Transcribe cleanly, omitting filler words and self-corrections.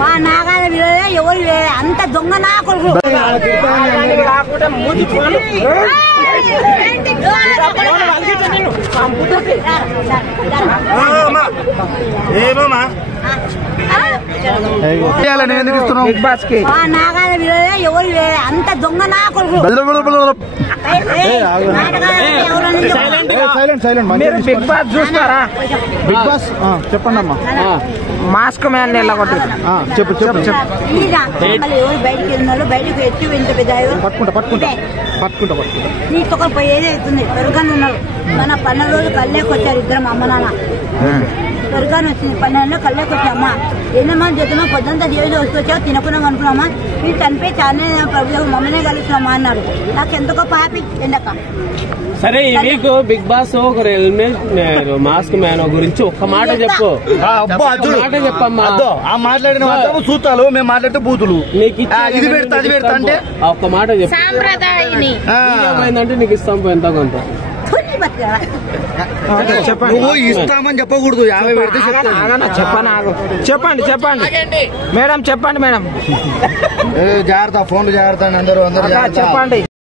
నాగాల ఎవరు అంత దొంగ నా కొడుకు నాగాల ఎవరు అంత దొంగ నా కొడుకు బిగ్ బాస్ చూస్తారా? బిగ్ బాస్ చెప్పండి అమ్మా. మాస్క్ మ్యాన్ కొట్టి చెప్పు చెప్పు చెప్పు. ఎవరు బయటకు వెళ్ళిన బయటకు ఎత్తి ఇంత పెద్ద పట్టుకుంటా పట్టుకుంటా పట్టుకుంటా పట్టుకుంటా నీ తొక్క పోయేది అవుతుంది పెరుగానే ఉన్నారు. మన 12 రోజులు కళ్ళేకి వచ్చారు ఇద్దరం అమ్మ నాన్న. పెరుగానే వచ్చింది 12 కళ్ళేకి వచ్చామ్మా. ఏందమ్మా చేద్దామా పొద్దుంతా దేవుడు వస్తుకొచ్చావు తినకున్నాం అనుకున్నామా మీరు చనిపోయి చాలా ప్రభుత్వం మమ్మల్నే కలుస్తున్నామా అన్నాడు. నాకు ఎంత గొప్ప హ్యాపీ ఎండక. సరే ఈ వీక్ బిగ్ బాస్ ఒక మాస్క్ మ్యాన్ గురించి ఒక్క మాట చెప్పు. మాట చెప్పమ్మా. మాట్లాడిన సూతాలు మేము మాట్లాడితే బూతులు నీకు ఇది పెడతా అది పెడతా అంటే ఒక్క మాట చెప్పు. ఏమైందంటే నీకు ఇస్తాం ఎంత కొంత నువ్వు ఇస్తామని చెప్పకూడదు. 50 పెడితే చెప్పండి చెప్పండి మేడం చెప్పండి మేడం. జాగ్రత్త ఫోన్లు జాగ్రత్త అందరూ చెప్పండి.